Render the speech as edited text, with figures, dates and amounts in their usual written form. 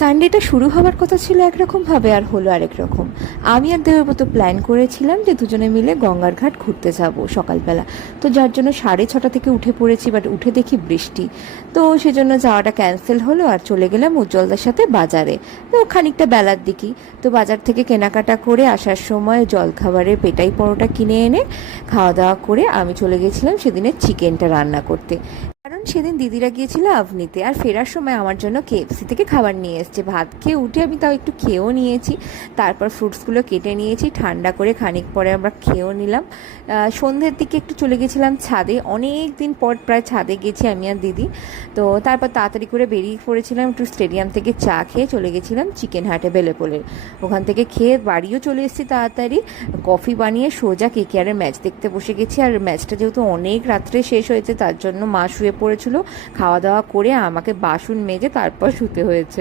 সানডেটা শুরু হওয়ার কথা ছিল একরকমভাবে, আর হলো আরেক রকম। আমি আর দেবব্রত প্ল্যান করেছিলাম যে দুজনে মিলে গঙ্গার ঘাট ঘুরতে যাব সকালবেলা। তো যার জন্য 6:30 থেকে উঠে পড়েছি, বাট উঠে দেখি বৃষ্টি। তো সেজন্য যাওয়াটা ক্যান্সেল হলো, আর চলে গেলাম উজ্জ্বলদার সাথে বাজারে। তো খানিকটা বেলার দিকেই তো বাজার থেকে কেনাকাটা করে আসার সময় জলখাবারের পেটাই পরোটা কিনে এনে খাওয়া দাওয়া করে আমি চলে গেছিলাম সেদিনের চিকেনটা রান্না করতে। কারণ সেদিন দিদিরা গিয়েছিল আভনিতে, আর ফেরার সময় আমার জন্য কেএফসি থেকে খাবার নিয়ে এসছে। ভাত খেয়ে উঠে আমি তাও একটু খেয়েও নিয়েছি, তারপর ফ্রুটসগুলো কেটে নিয়েছি ঠান্ডা করে, খানিক পরে আমরা খেয়েও নিলাম। সন্ধ্যের দিকে একটু চলে গেছিলাম ছাদে, অনেক দিন পর প্রায় ছাদে গেছি আমি আর দিদি। তো তারপর তাড়াতাড়ি করে বেরিয়ে পড়েছিলাম, একটু স্টেডিয়াম থেকে চা খেয়ে চলে গেছিলাম চিকেন হাটে বেলেপোলের। ওখান থেকে খেয়ে বাড়িও চলে এসেছি তাড়াতাড়ি, কফি বানিয়ে সোজা কেকেআরের ম্যাচ দেখতে বসে গেছি। আর ম্যাচটা যেহেতু অনেক রাত্রে শেষ হয়েছে তার জন্য মা শুয়ে পড়েছিল, খাওয়া দাওয়া করে আমাকে বাসন মেজে তারপর শুতে হয়েছে।